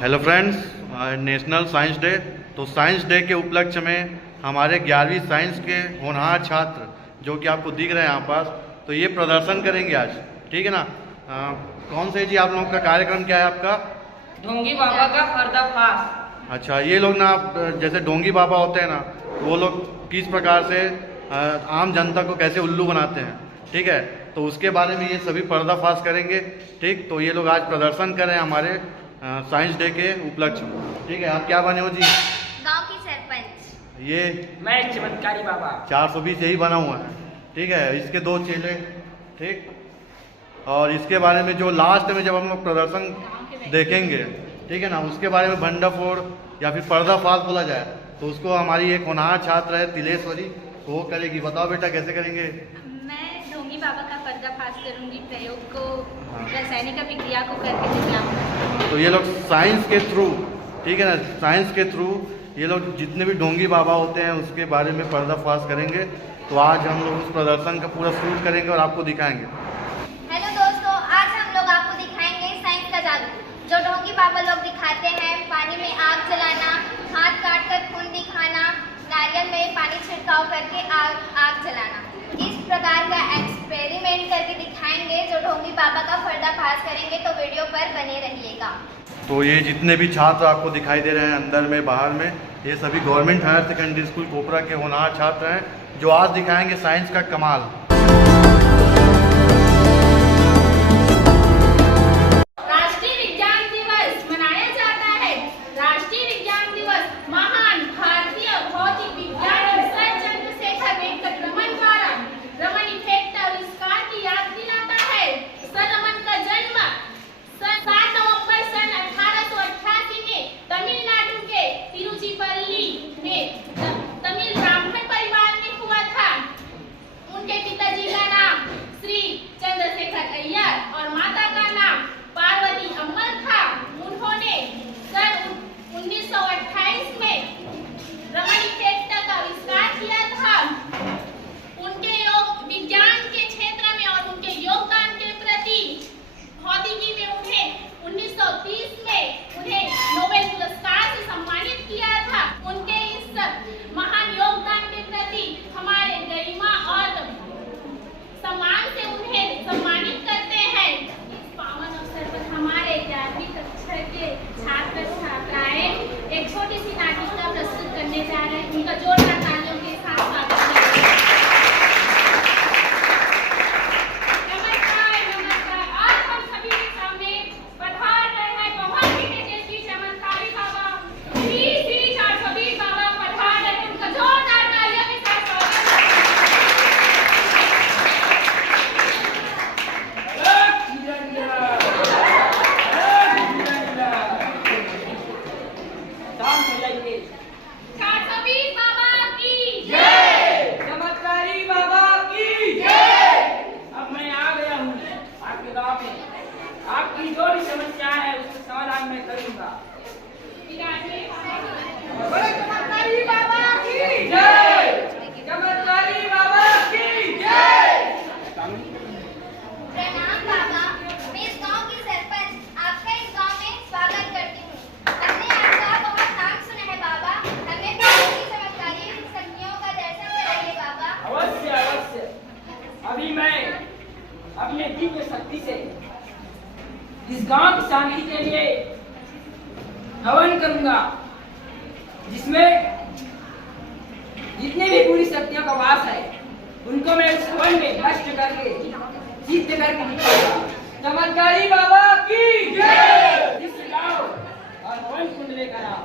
Hello friends, national science day. तो science day के उपलक्ष्य में हमारे 11वीं साइंस के होनहार छात्र जो कि आपको दिख रहे हैं यहाँ पास, तो ये प्रदर्शन करेंगे आज, ठीक है ना। कौन से जी आप लोगों का कार्यक्रम क्या है आपका? ढोंगी बाबा का पर्दाफाश। अच्छा, ये लोग ना जैसे ढोंगी बाबा होते हैं ना, तो वो लोग किस प्रकार से आम जनता को कैसे उल्लू बनाते हैं, ठीक है, तो उसके बारे में ये सभी पर्दाफाश करेंगे। ठीक, तो ये लोग आज प्रदर्शन कर रहे हैं हमारे साइंस डे के उपलक्ष्य में। ठीक है, आप क्या बने हो जी? गांव की सरपंच। ये मैं चमत्कारी बाबा। 420 यही बना हुआ है, ठीक है। इसके 2 चेले, ठीक। और इसके बारे में जो लास्ट में जब हम लोग प्रदर्शन देखेंगे, ठीक है ना, उसके बारे में भंडाफोड़ या फिर पर्दाफाश बोला जाए तो उसको हमारी एक होनहार छात्र है तिलेश्वरी, तो वो करेगी। बताओ बेटा कैसे करेंगे? मैं ढोंगी बाबा का पर्दाफाश करूंगी, प्रयोग को, रासायनिक अभिक्रिया को करके दिखाऊंगा। तो ये लोग साइंस के थ्रू, ठीक है ना, साइंस के थ्रू ये लोग जितने भी ढोंगी बाबा होते हैं उसके बारे में पर्दाफाश करेंगे। तो आज हम लोग उस प्रदर्शन का पूरा शूट करेंगे और आपको दिखाएंगे। हेलो दोस्तों, आज हम लोग आपको दिखाएंगे साइंस का जादू, जो ढोंगी बाबा लोग दिखाते हैं। पानी में आग जलाना, हाथ काट कर खून दिखाना, नारियल में पानी छिड़काव करके आग जलाना, इस प्रकार का एक्सपेरिमेंट करके दिखाएंगे जो ढोंगी बाबा का पर्दाफाश करेंगे। तो वीडियो पर बने रहिएगा। तो ये जितने भी छात्र आपको दिखाई दे रहे हैं अंदर में बाहर में, ये सभी गवर्नमेंट हायर सेकेंडरी स्कूल कोपरा के होनहार छात्र हैं जो आज दिखाएंगे साइंस का कमाल। एक छोटी सी नाटिका प्रस्तुत करने जा रहे हैं। उनका जोरदार तालियों के साथ स्वागत है। नमस्कार नमस्कार। आज हम सभी के सामने पधार रहे हैं बहुत ही तेजस्वी चमत्कारी बाबा श्री श्री 420 बाबा पधार रहे हैं। उनका जोरदार तालियों के साथ स्वागत आपकी जो भी समस्या है उसका समाधान मैं करूंगा। चमत्कारी बाबा की जय, चमत्कारी बाबा की जय। प्रणाम बाबा, मैं इस गांव की सरपंच आपका इस गांव में स्वागत करती हूँ। हमने आपका बहुत नाम सुना है बाबा, हमें भी आपकी चमत्कारी शक्तियों का दर्शन कराइए बाबा। अवश्य अवश्य। अभी मैं अपने दिव्य शक्ति से इस गांव की शांति के लिए हवन करूंगा, जिसमें जितने भी बुरी शक्तियों का वास है उनको मैं इस हवन में नष्ट करके सिद्ध करके दिखाऊंगा। चमत्कारी बाबा की जय। जिस गांव और हवन कुंड लेकर आओ।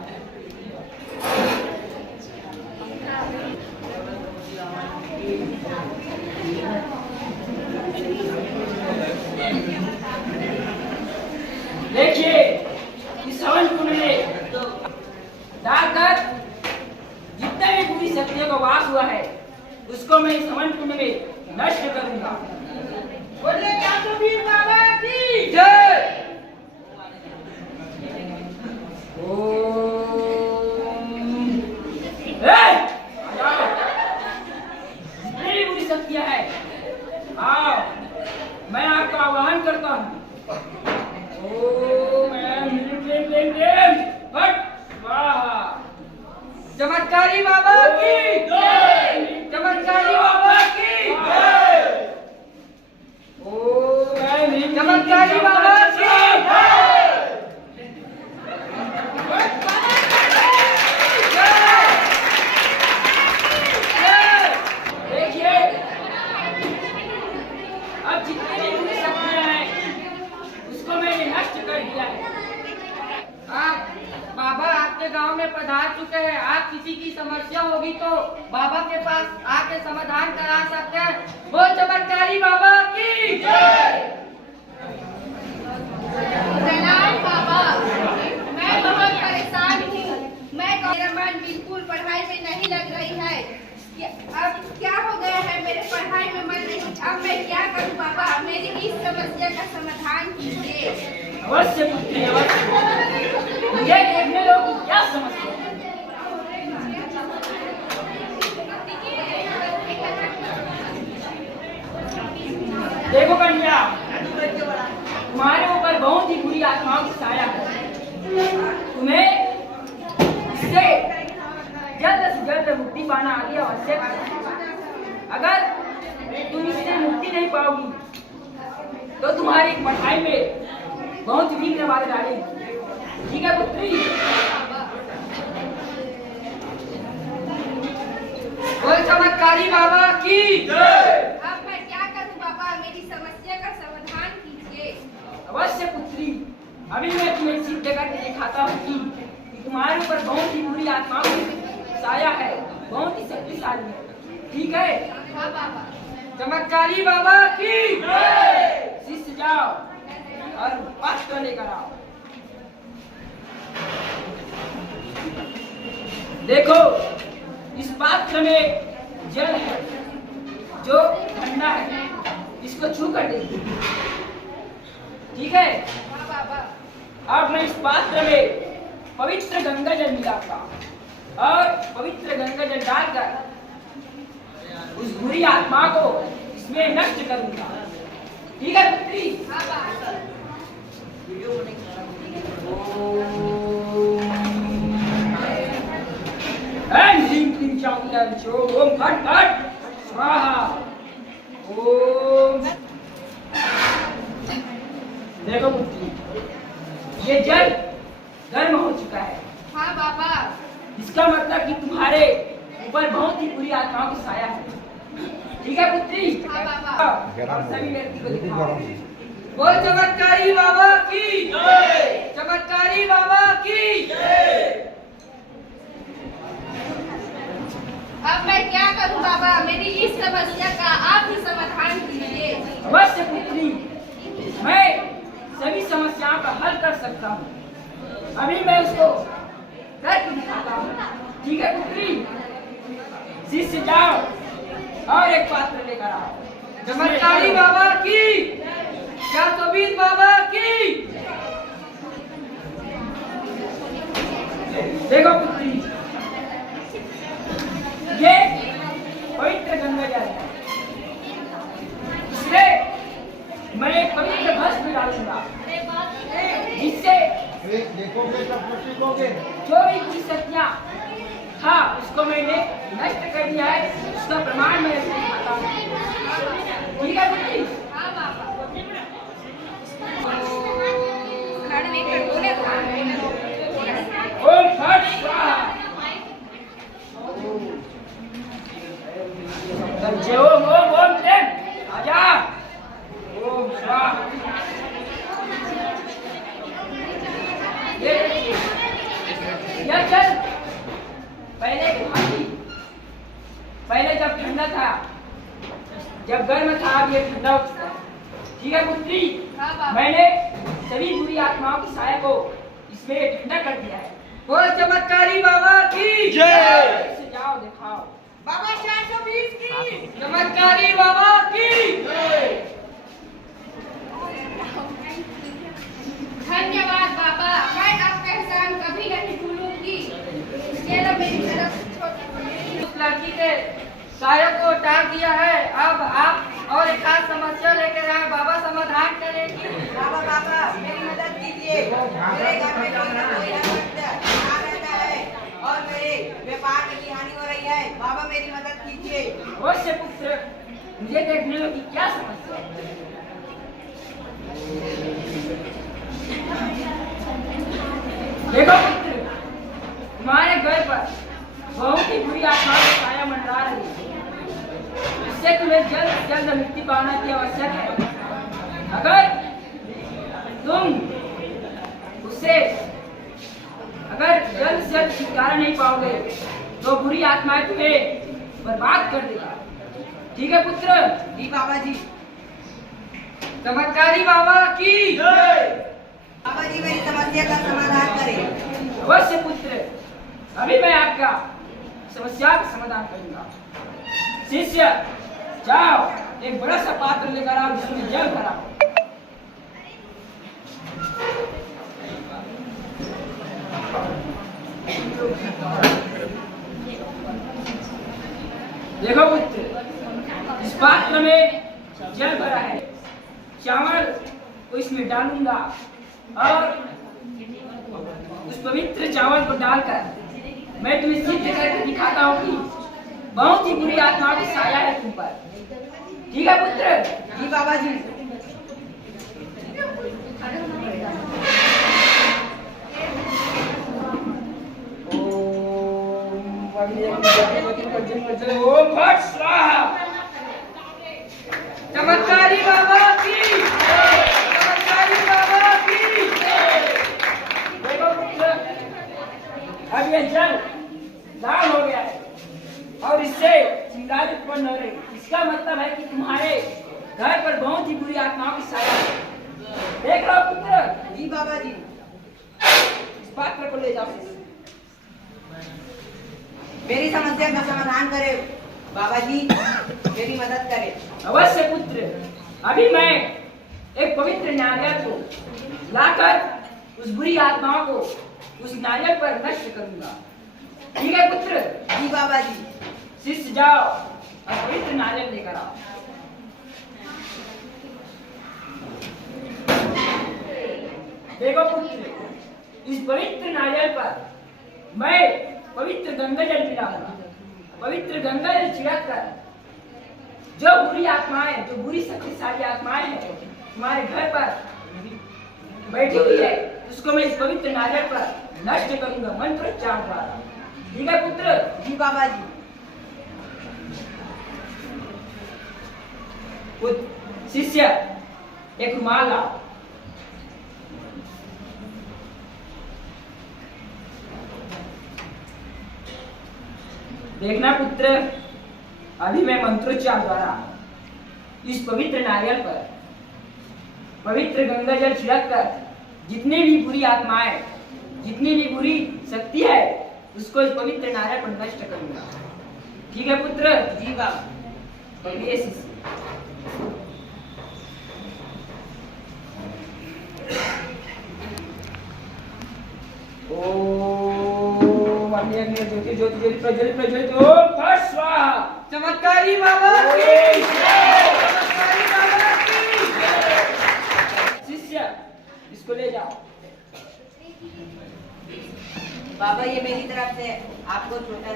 देखिए, इस हवन कुंड में डालकर जितने भी बुरी शक्तियों का वास हुआ है उसको मैं इस हवन कुंड में नष्ट करूंगा। बोलिए 420 बाबा की जय। जितनी भी बुरी शक्तियां है, आओ, मैं आपका आह्वान करता हूँ। ओम चमत्कारी बाबा की जय, चमत्कारी बाबा की जय, ओम चमत्कारी बाबा की जय। देखिए अब जितने भी बुरी शक्तियां हैं उसको मैंने नष्ट कर दिया है। आप बाबा आपके गांव में पधार चुके हैं। आप किसी की समस्या होगी तो बाबा के पास आके समाधान करा सकते हैं। वो चमत्कारी बाबा की जय। प्रणाम बाबा, मैं बहुत परेशान हूँ। मेरा मन बिल्कुल पढ़ाई में नहीं लग रही है। अब क्या हो गया है, मेरे पढ़ाई में मन नहीं। अब मैं क्या करूँ बाबा, मेरी इस समस्या का समाधान कीजिए। अवश्य पुत्री अवश्य, ये देखने लो कि क्या समस्या है। देखो कन्या, तुम्हारे ऊपर बहुत ही बुरी आत्माओं की साया है। तुम्हें इससे जल्द से जल्द मुक्ति पाना आदि आवश्यक है। अगर तुम इससे मुक्ति नहीं पाओगी तो तुम्हारी पढ़ाई में बहुत विघ्न बाधा डालेगी। ठीक है पुत्री? वो चमत्कारी बाबा की जय। अब मैं क्या करूँ बाबा, मेरी समस्या का समाधान कीजिए। अवश्य पुत्री, अभी मैं तुम्हें सिद्ध करके दिखाता हूँ कि तुम्हारे ऊपर बहुत ही बुरी आत्माओं की साया है, बहुत ही शक्तिशाली है। ठीक है? हाँ बाबा। चमत्कारी बाबा की जय। शिष्य जाओ और पात्र लेकर आओ। देखो इस पात्र में जल है जो ठंडा है, इसको छू कर देखिए। ठीक है? हाँ बाबा। अब मैं इस पात्र में पवित्र गंगा जल मिलाऊंगा और पवित्र गंगा जल डालकर उस बुरी आत्मा को इसमें नष्ट करूंगा। ठीक है पुत्री? हाँ बाबा। ऐं ह्रीं क्लीं चामुण्डाय नमः। ओम फट फट स्वाहा। ओम। देखो पुत्री, ये जल गर्म हो चुका है। हाँ बाबा। इसका मतलब कि तुम्हारे ऊपर बहुत ही बुरी आत्माओं की साया है। ठीक है पुत्री? हाँ बाबा। और सभी व्यक्ति को दिखाओ। वो चमत्कारी बाबा की जय। चमत्कारी बाबा की जय। अब मैं क्या करूं बाबा, मेरी इस समस्या का आप ही समाधान कीजिए। अवश्य पुत्री, मैं सभी समस्याओं का हल कर सकता हूँ। अभी मैं उसको करके दिखाता हूँ। ठीक है पुत्री? शिष्य जाओ और एक पात्र लेकर आओ। चमत्कारी बाबा की, शास्त्रवीर बाबा की। देखो पुत्री, ये पवित्र गंगा जल है। इसमें मैं एक पवित्र भस्म डालूंगा जिससे जो भी बुरी शक्तियां था उसको मैंने नष्ट कर दिया है। उसका प्रमाण मैं इसमें दिखाता हूँ। ठीक है पुत्री? हाँ बाबा। घर में कटोरे ओम फट स्वाहा। ओम ओम ओम प्रेम आजा। ओम स्वाहा। यह जल पहले जब ठंडा था, जब गर्म था, अब ये ठंडा हो चुका है। ठीक है पुत्री? हाँ बाबा। मैंने सभी बुरी आत्माओं की साया को इसमें ठंडा कर दिया है। वो चमत्कारी बाबा की जय। इससे जाओ दिखाओ। बाबा 420 की चमत्कारी बाबा की जय। धन्यवाद बाबा, मैं आपका एहसान कभी नहीं भूलूंगी। चलो मेरी तरफ से छोटा उस लड़की के साया को उतार दिया है। अब आप और एक खास समस्या लेकर आए, बाबा समाधान करेंगी। बाबा मेरी मदद कीजिए। मेरे घर में कोई ना कोई रहता है और मेरे व्यापार के लिए अवश्य पुत्र, मुझे देखने में कि क्या समस्या है। देखो पुत्र, तुम्हारे घर पर बहुत ही बुरी आत्मा का साया मंडरा रही है। इससे तुम्हें जल्द से जल्द मुक्ति पाना की आवश्यक है। अगर तुम उसे जल्द से जल्द छुटकारा नहीं पाओगे तो बुरी आत्माएं तुम्हें बर्बाद कर देगा। ठीक है पुत्र? जी बाबा जी। चमत्कारी बाबा की बाबा जी मेरी समस्या का समाधान करें। अवश्य पुत्र, अभी मैं आपका समस्या का समाधान करूंगा। शिष्य, जाओ एक बड़ा सा पात्र लेकर आओ जिसमें जल भरा। देखो पुत्र, इस पात्र में जल भरा है। चावल को इसमें डालूंगा और उस पवित्र चावल को डालकर मैं तुम्हें सिद्ध करके दिखाता हूँ कि बहुत ही बुरी आत्माओं की साया है तुम पर। ठीक है पुत्र? जी बाबा जी। ओम भट स्वाहा। चमत्कारी बाबा की, चमत्कारी बाबा की। देखो पुत्र, अब ये जल लाल हो गया है और इससे चिंगारी उत्पन्न हो रही। इसका मतलब है कि तुम्हारे घर पर बहुत ही बुरी आत्माओं की साया है। देख लो पुत्र। जी बाबा जी। इस पात्र को ले जाओ। मेरी समस्या का समाधान करे बाबा जी, मेरी मदद करे। अवश्य पुत्र, अभी मैं एक पवित्र नारियल को लाकर उस बुरी आत्माओं को उस नारियल पर नष्ट करूंगा। ठीक है पुत्र? जी बाबा जी। शिष्य, जाओ और पवित्र नारियल लेकर आओ। देखो पुत्र, इस पवित्र नारियल पर मैं पवित्र गंगा जल मिलाऊंगा। पवित्र गंगा जल छिड़क कर जो बुरी आत्माएं, जो बुरी शक्तिशाली आत्माएं हैं तुम्हारे घर पर बैठी हुई है, उसको मैं इस पवित्र नारियल पर नष्ट करूंगा मंत्रोच्चार द्वारा। ठीक है पुत्र? जी बाबा जी। शिष्य, एक रुमाल लाओ। देखना पुत्र, अभी मैं मंत्रोच्चार द्वारा इस पवित्र नारियल पर पवित्र गंगा जल छिड़क कर जितने भी बुरी आत्माएं, जितनी भी बुरी शक्ति है, उसको इस पवित्र नारियल पर नष्ट करूंगा। ठीक है पुत्र? जी बाबा। और ये शिष्य, ओम अग्नि अग्नि ज्योति ज्योति ज्योति प्रज्वलित प्रज्वलित ओम फट स्वाहा। चमत्कारी बाबा की, चमत्कारी बाबा की। शिष्य, इसको ले जाओ। बाबा ये मेरी तरफ से आपको छोटा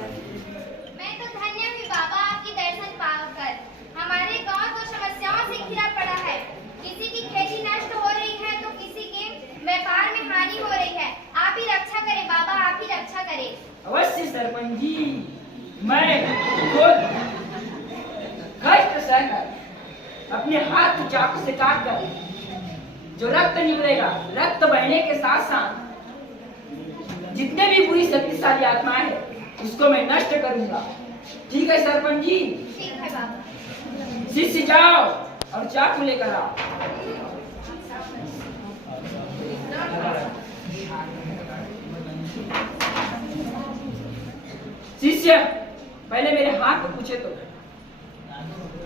मैं तो धन्य हूँ बाबा आपकी दर्शन पाकर। हमारे गांव तो समस्याओं से घिरा पड़ा है। किसी की खेती नष्ट हो रही है तो किसी के व्यापार में हानि हो रही है। आप ही रक्षा करें बाबा, आप ही रक्षा करें। अवश्य सरपंच जी, मैं खुद कष्ट सहकर अपने हाथ को चाकू से काट कर जो रक्त निकलेगा, रक्त बहने के साथ साथ जितने भी बुरी शक्तिशाली आत्माएं हैं उसको मैं नष्ट करूंगा। ठीक है सरपंच जी? ठीक है बाबा। शिष्य, जाओ और चाकू लेकर आओ। शिष्य, पहले मेरे हाथ को पूछे तो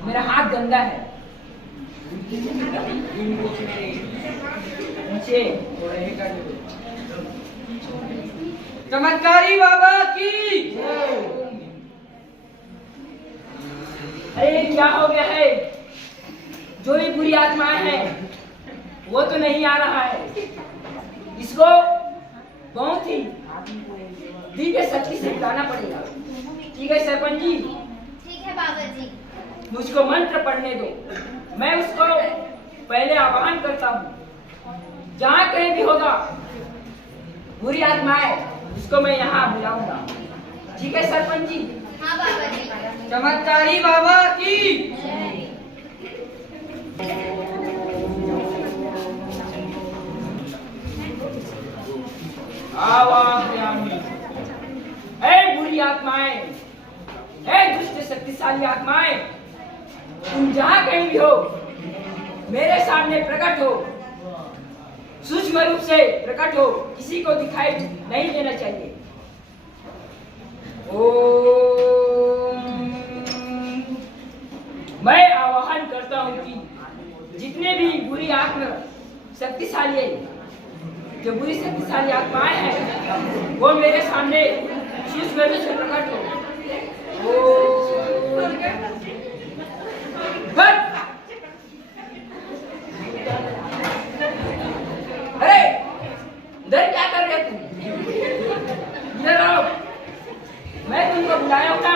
मेरा हाथ गंदा है। नीचे चमत्कारी बाबा की। अरे क्या हो गया है? जो भी बुरी आत्माएं हैं वो तो नहीं आ रहा है। इसको बहुत ही दिव्य शक्ति से मिटाना पड़ेगा। ठीक है सरपंच जी? ठीक है है बाबा जी। मुझको मंत्र पढ़ने दो, मैं उसको पहले आह्वान करता हूँ। जहाँ कहीं भी होगा बुरी आत्माएं, उसको मैं यहाँ बुलाऊंगा। ठीक है सरपंच जी? हाँ बाबा जी। चमत्कारी बाबा की आवाहयामि। ऐ बुरी आत्माएं, ऐ दुष्ट शक्तिशाली आत्माएं, तुम जहाँ कहीं भी हो मेरे सामने प्रकट हो, सूक्ष्म रूप से प्रकट हो, किसी को दिखाई नहीं देना चाहिए। ओम। मैं आवाहन करता हूँ कि जितने भी बुरी आत्मा शक्तिशाली है, जो बुरी शक्तिशाली आत्माएं हैं, वो मेरे सामने सूक्ष्म रूप से प्रकट हो। ओम। बट अरे इधर क्या कर रहे तुम? इधर आओ, मैं तुमको बुलाया हूँ ना,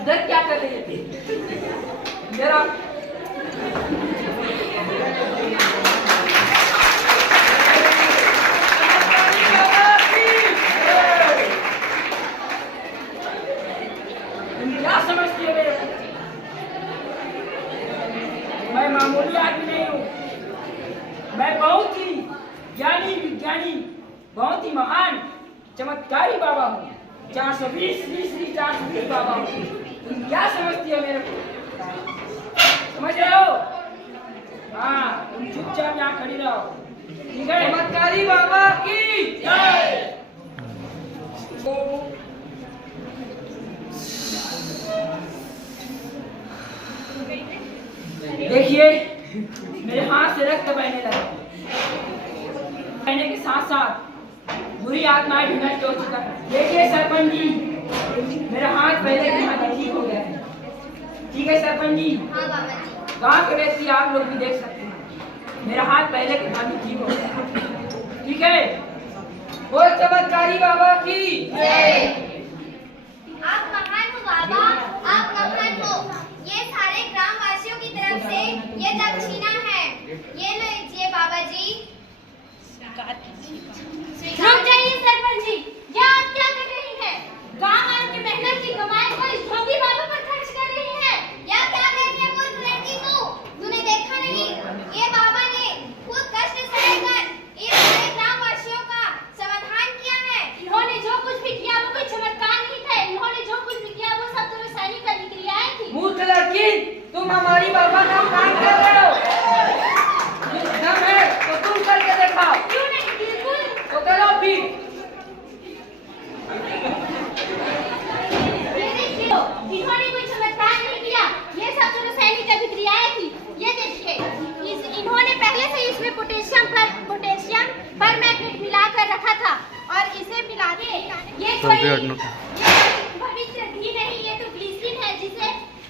इधर क्या कर रहे थे? इधर आओ। तुम क्या समझती हो मेरे बच्चे? मैं मामूली आदमी नहीं हूँ, मैं बहुत ही ज्ञानी विज्ञानी, बहुत ही महान चमत्कारी बाबा हूँ। 420 श्री 420 बाबा हूँ। तुम क्या समझती हो मेरे को? समझ रहे हो? हाँ, तुम चुपचाप यहाँ खड़ी रहो, ठीक है? चमत्कारी बाबा की जय। देखिए मेरे हाथ से रक्त बहने लगा, बहने के साथ साथ बुरी आत्माएं भी नष्ट हो चुका है। देखिए सरपंच जी, मेरा हाथ पहले के हाथ ठीक हो गया है। ठीक है सरपंच जी? हाँ बाबा जी। गांव के व्यक्ति आप लोग भी देख सकते हैं, मेरा हाथ पहले के हाथ ठीक हो गया। ठीक है? बोल चमत्कारी बाबा की जय। आप महान हो बाबा, आप महान हो। ये सारे ग्रामवासियों की तरफ से ये दक्षिणा है, ये लीजिए बाबा जी। रुक जाइए सरपंच जी, ये आप क्या कर रही हैं? गांव वालों की मेहनत की कमाई को इस ढोंगी बाबा पर खर्च कर रही हैं। या क्या कर रही है मूर्ख लड़की तूने देखा नहीं? ये बाबा ने खुद कष्ट सहकर इन सारे ग्रामवासियों का समाधान किया है। इन्होंने जो कुछ भी किया वो कोई चमत्कार नहीं था, इन्होंने जो कुछ भी किया वो सब तो रसायनिक क्रियाएं थी। मूर्ख लड़की, तुम हमारी बाबा का काम कर रहे हो। दम है तो तुम करके दिखाओ। क्यों नहीं? बिल्कुल। तो करो फिर। ये देखिए, इन्होंने कोई चमत्कार नहीं किया, ये सब तो रासायनिक अभिक्रियाएं थी। ये देखिए, इन्होंने पहले से इसमें पोटेशियम पर मैग्नेट मिलाकर रखा था और इसे मिला के ये कोई पवित्र घी नहीं, ये तो ग्लिसरीन है, जिसे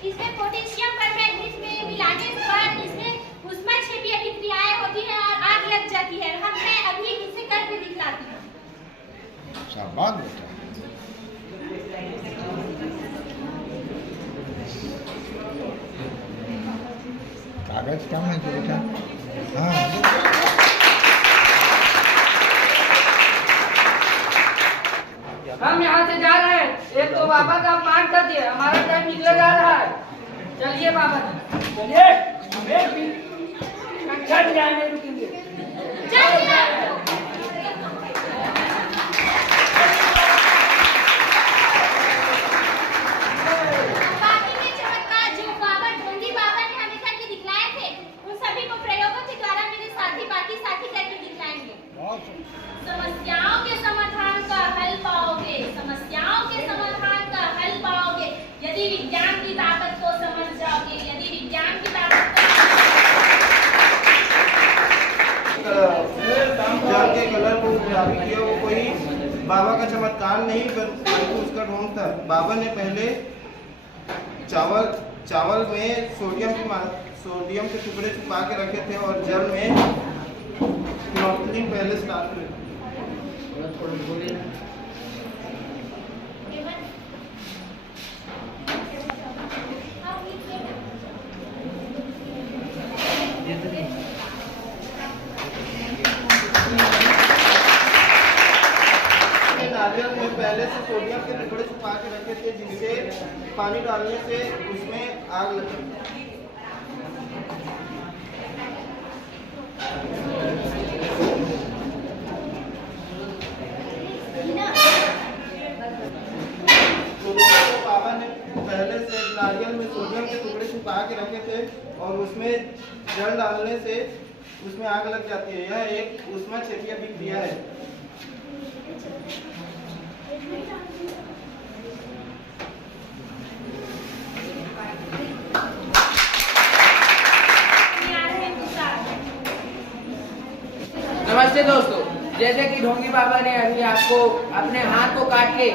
इसमें पोटेशियम पर मैग्नेट में मिलाने पर इसमें उष्मा क्षेपी अभिक्रियाएं होती है और आग लग जाती है। मैं अभी इसे करके दिखलाती हूँ। शाबाश बेटा। कागज कम है तो बेटा। हाँ हम यहाँ से जा रहे हैं, एक तो बाबा का अपमान कर दिया, हमारा टाइम निकले जा रहा है। चलिए बाबा जी। चलिए, हमें भी कक्षा में आने रुकेंगे। बाकी के चमत्कार जो बाबा ढोंगी बाबा ने हमें करके दिखलाए थे, उन सभी को प्रयोगों के द्वारा मेरे बाकी साथी करके दिखलाएंगे। समस्याओं के समाधान का हल पाओगे, समस्याओं के समाधान का हल पाओगे यदि विज्ञान की ताकत को समझ जाओगे, यदि विज्ञान की ताकत जान के कलर को गुलाबी किया, वो कोई बाबा का चमत्कार नहीं बल्कि उसका ढोंग था। बाबा ने पहले चावल में सोडियम के टुकड़े छुपा के रखे थे और जल में नॉर्मलिंग पहले स्टार्ट किया। पहले से सोडियम के टुकड़े छुपा के रखे थे, जिससे पानी डालने से उसमें आग लगी। तो दोस्तों, बाबा ने पहले से नारियल में सोडियम के टुकड़े छुपा के रखे थे और उसमें जल डालने से उसमें आग लग जाती है। यह एक ऊष्माक्षेपीय अभिक्रिया है। नमस्ते दोस्तों, जैसे कि ढोंगी बाबा ने अभी आपको अपने हाथ को काट के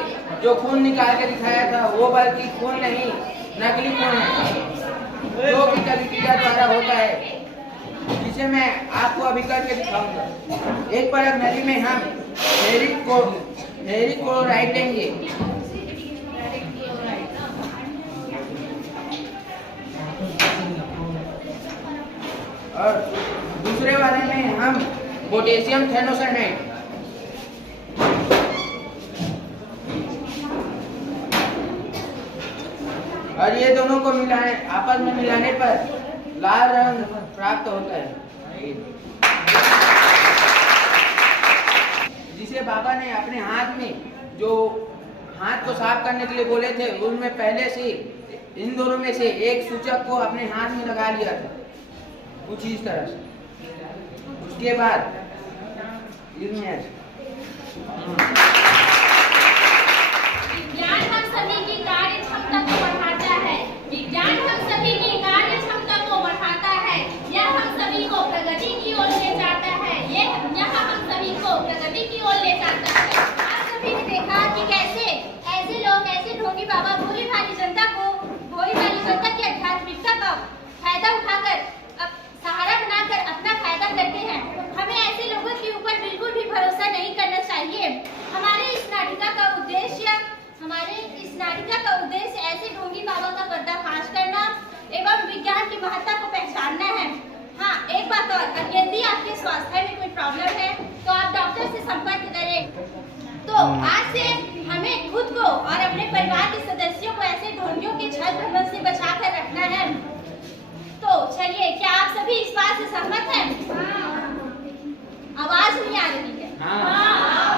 जो खून निकाल के दिखाया था, वो बल्कि खून नहीं, नकली खून है, जो कि अभिक्रिया द्वारा होता है, जिसे मैं आपको अभी करके दिखाऊंगा। एक परत नली में हम फेरिक क्लोराइड लेंगे। और दूसरे वाले में हम पोटेशियम थेनोसाइनाइड। और ये दोनों को आपस में मिलाने पर लाल रंग प्राप्त होता है, जिसे बाबा ने अपने हाथ में जो हाथ को साफ करने के लिए बोले थे, उनमें पहले से इन दोनों में से एक सूचक को अपने हाथ में लगा लिया था, कुछ इस तरह से। उसके बाद विज्ञान हम सभी की कार्य क्षमता को बढ़ाता है। विज्ञान हम सभी की कार्य क्षमता को बढ़ाता है। यह हम सभी को प्रगति की ओर ले जाता है। यह हम सभी को प्रगति की ओर ले जाता है। आप सभी ने देखा कि कैसे ऐसे लोग, ऐसे ढोंगी बाबा भोली भाली जनता की आध्यात्मिकता का फायदा उठाकर सहारा बनाकर अपना फायदा करते हैं। हमें ऐसे लोगों के ऊपर बिल्कुल भी भरोसा नहीं करना चाहिए। हमारे इस नाटिका का उद्देश्य ऐसे ढोंगी बाबा का पर्दाफाश करना एवं विज्ञान की महत्ता को पहचानना है। हाँ, एक बात और, यदि आपके स्वास्थ्य में कोई प्रॉब्लम है तो आप डॉक्टर से संपर्क करें। तो आज से हमें खुद को और अपने परिवार के सदस्यों को ऐसे ढोंगियों के छल भ्रमण से बचा कर रखना है। तो चलिए, क्या आप सभी इस बात से सहमत हैं? आवाज नहीं आ रही है। हाँ।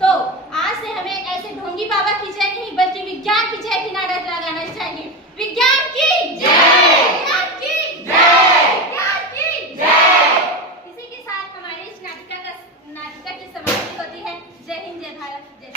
तो आज से हमें ऐसे ढोंगी बाबा की जय नहीं बल्कि विज्ञान की जय की नारा लगाना चाहिए। विज्ञान की जय! विज्ञान की जय! विज्ञान की जय! इसी के साथ हमारी इस नाटिका की समाप्ति होती है। जय हिंद, जय भारत, जय